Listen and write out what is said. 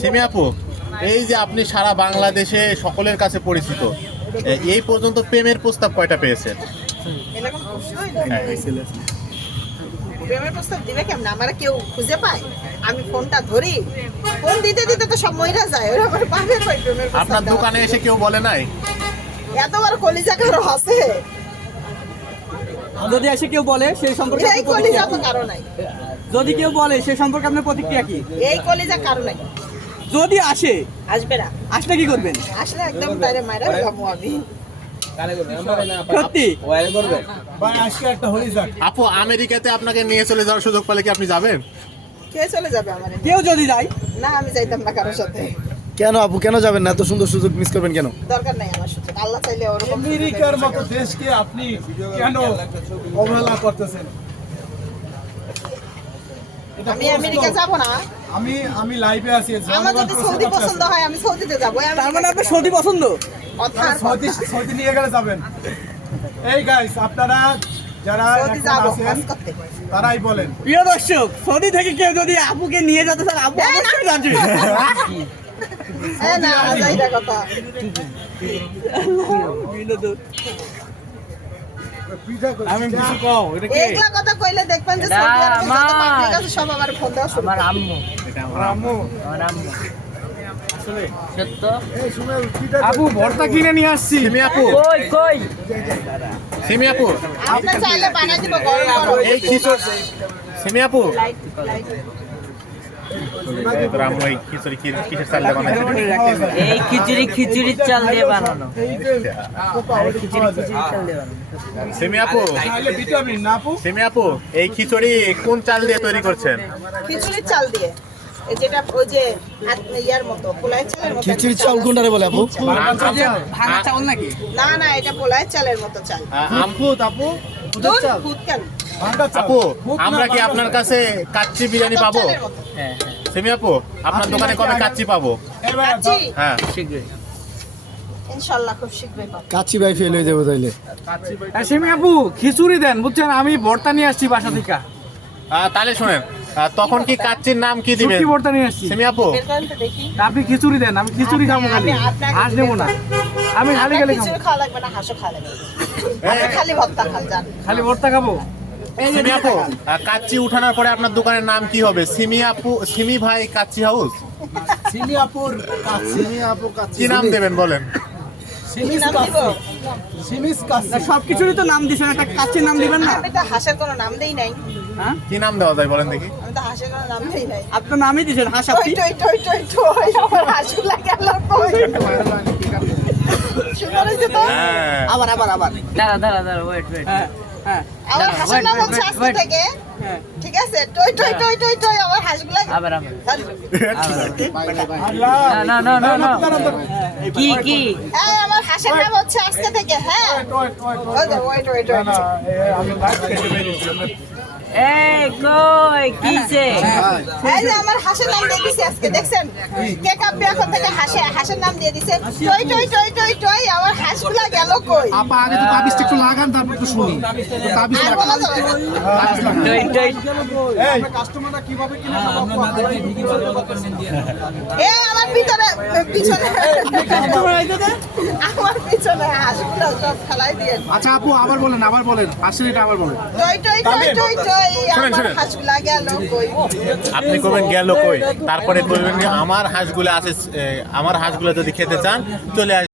সিমি আপু, এই যে আপনি সারা বাংলাদেশে সকলের কাছে পরিচিত, এই পর্যন্ত প্রেমের প্রস্তাব কয়টা পেয়েছেন? এরকম প্রশ্নই না। প্রেমের প্রস্তাব দিবে কেমন? আমার কেউ খুঁজে পায়? আমি ফোনটা ধরি, ফোন দিতে দিতে তো সব মইরা যায়, ওরা আমার পাবে কই প্রেমের প্রস্তাব? আপনার দোকানে এসে কেউ বলে নাই? এত বড় কলিজা কারো আছে? যদি এসে কেউ বলে সেই সম্পর্কে এই কলিজা তো কারো নাই। যদি কেউ বলে সেই সম্পর্কে আপনার প্রতিক্রিয়া কি? এই কলিজা কারো নাই। যদি আসে, আসবে না। আসলে কি করবেন? আসলে একদম তারে মাইরা খাবো আমি। সত্যি? আপু, আমেরিকাতে আপনাকে নিয়ে চলে যাওয়ার সুযোগ পেলে কি আপনি যাবেন? কে চলে যাবে আমার? কেউ যদি যায়? না, আমি যাইতাম না কারোর সাথে। কেন আপু, কেন যাবেন না? এত সুন্দর সুযোগ মিস করবেন কেন? দরকার নাই আমার সুযোগ। আল্লাহ চাইলে ওরকম আমেরিকার মতো দেশকে আপনি কেন অবহেলা করতেছেন? আমি আমেরিকা যাব না। আমি লাইভে আছি। আমার যদি সৌদি পছন্দ হয় আমি সৌদিতে যাবো। তার মানে আপনার সৌদি পছন্দ? সৌদি নিয়ে গেলে যাবেন। এই গাইস, আপনারা যারা সৌদি এখন যাবো আছেন কাজ করতে। তারাই বলেন। প্রিয় দর্শক, সৌদি থেকে কেউ যদি আপুকে নিয়ে যেতে চান, আপু অবশ্যই রাজি। না, যাইরা কথা। আমি কিছু কও, এটা কি? এগুলা কথা কইলে দেখবেন যে সৌদি আরবে যত পাবলিক আছে সব আবার ফোন দেওয়া শুরু করে। আপু, ভর্তা কিনে নিয়ে আসছি। সিমি আপু, সিমি আপু, আপনার চাইলে বানাই দিব গরম গরম। এই খিচুড়ি, সিমি আপু, রামু এই খিচুড়ি কিসের চাল দিয়ে বানাইছে? এই খিচুড়ির চাল দিয়ে বানানো। সিমি আপু, তাহলে ভিটামিন না আপু? সিমি আপু, এই খিচুড়ি কোন চাল দিয়ে তৈরি করছেন? খিচুড়ির চাল দিয়ে। এই যেটা ওই যে ইয়ার মতো পোলাই চালের মতো। খিচুড়ির চাল কোনটারে বলে আপু? ভাঙা চাউল নাকি? না, এটা পোলাই চালের মতো চাল। আমফুত আপু, দুধ ফুট কেন? ভান্ডা চাল। আপু, আমরা কি আপনার কাছে কাচ্চি বিরিয়ানি পাবো? চালের মতো। হ্যাঁ, সিমি আপু, আপনার দোকানে কবে কাচ্চি পাবো? কাচ্চি? হ্যাঁ, শীঘ্রই। ইনশাআল্লাহ খুব শীঘ্রই পাবো। কাচ্চি ভাই ফেল হয়ে যাবো তাইলে। সিমি আপু, খিচুড়ি দেন, বুঝছেন? আমি ভর্তা নিয়ে আসছি বাসা থেকে। তাহলে শোনেন, তখন কি কাচ্চির নাম কি দিবেন? শুটকি ভর্তা নিয়ে আসছি। সিমি আপু, বের করেন তো দেখি। আপনি খিচুড়ি দেন, আমি খিচুড়ি খাবো খালি। আপনাকে হাঁস নেবো না, আমি খালি আপনার খালি খাবো। খিচুড়ি খাওয়া লাগবে না, হাঁসও খাওয়া লাগবে না। আপনি খালি ভর্তা খান যান। খালি ভর্তা খাবো। সিমি আপু, কাচ্চি উঠানোর পরে আপনার দোকানের নাম কি হবে? সিমি আপু, সিমি ভাই কাচ্চি হাউস? সিমি আপুর কি নাম দেবেন বলেন? কি নাম দিব? সিমিস কাচ্চি। না, সবকিছুরই তো নাম দিচ্ছেন, একটা কাচ্চির নাম দিবেন না? আমি তো হাঁসের কোনো নাম দেই নাই। হ্যাঁ, কি নাম দেওয়া যায় বলেন দেখি? আমি তো হাঁসের কোনো নাম দেই নাই। আপনার নামই দিচ্ছেন হাঁস। টই আপনি টই টই টই টই আমার হাঁসগুলা গেল কই? সুন্দর হয়েছে তো? হ্যাঁ, আবার আবার আবার। দাঁড়া, ওয়েট। হ্যাঁ হ্যাঁ আমার হাঁসের নাম হচ্ছে আজকে থেকে। হ্যাঁ। ঠিক আছে, টই টই টই টই টই আমার হাঁসগুলা আবার। আল্লাহ। না। কি? এই আমার হাঁসের নাম হচ্ছে আজকে থেকে, হ্যাঁ? ওয়েট আমি লাইভ কেটে বেরিয়েছি। এই কই কিছে? এই যে আমার হাঁসের নাম দিয়ে দিছি আজকে, দেখছেন? কে কাব্য এখন থেকে হাঁসের নাম দিয়ে দিছে। টই টই টই টই টই আমার হাঁসগুলা গেল কই? আপা আগে তো তাবিজটা একটু লাগান, তারপর একটু শুনি। তাবিজ আর বলা যাবে না। টই এই কাস্টমাররা কিভাবে কিনে এ আমার পিছনে আমার পিছনে হাঁসগুলা সব ফেলাই দিয়ে। আচ্ছা আপু, আবার বলেন, আসলে এটা আবার বলেন। টই টই টই টই টই আমার শোনেন। হাঁসগুলা গেল কই? আপনি করবেন গেল কই, তারপরে বলবেন যে আমার হাঁসগুলো আছে, আমার হাঁসগুলো যদি খেতে চান চলে আসবেন।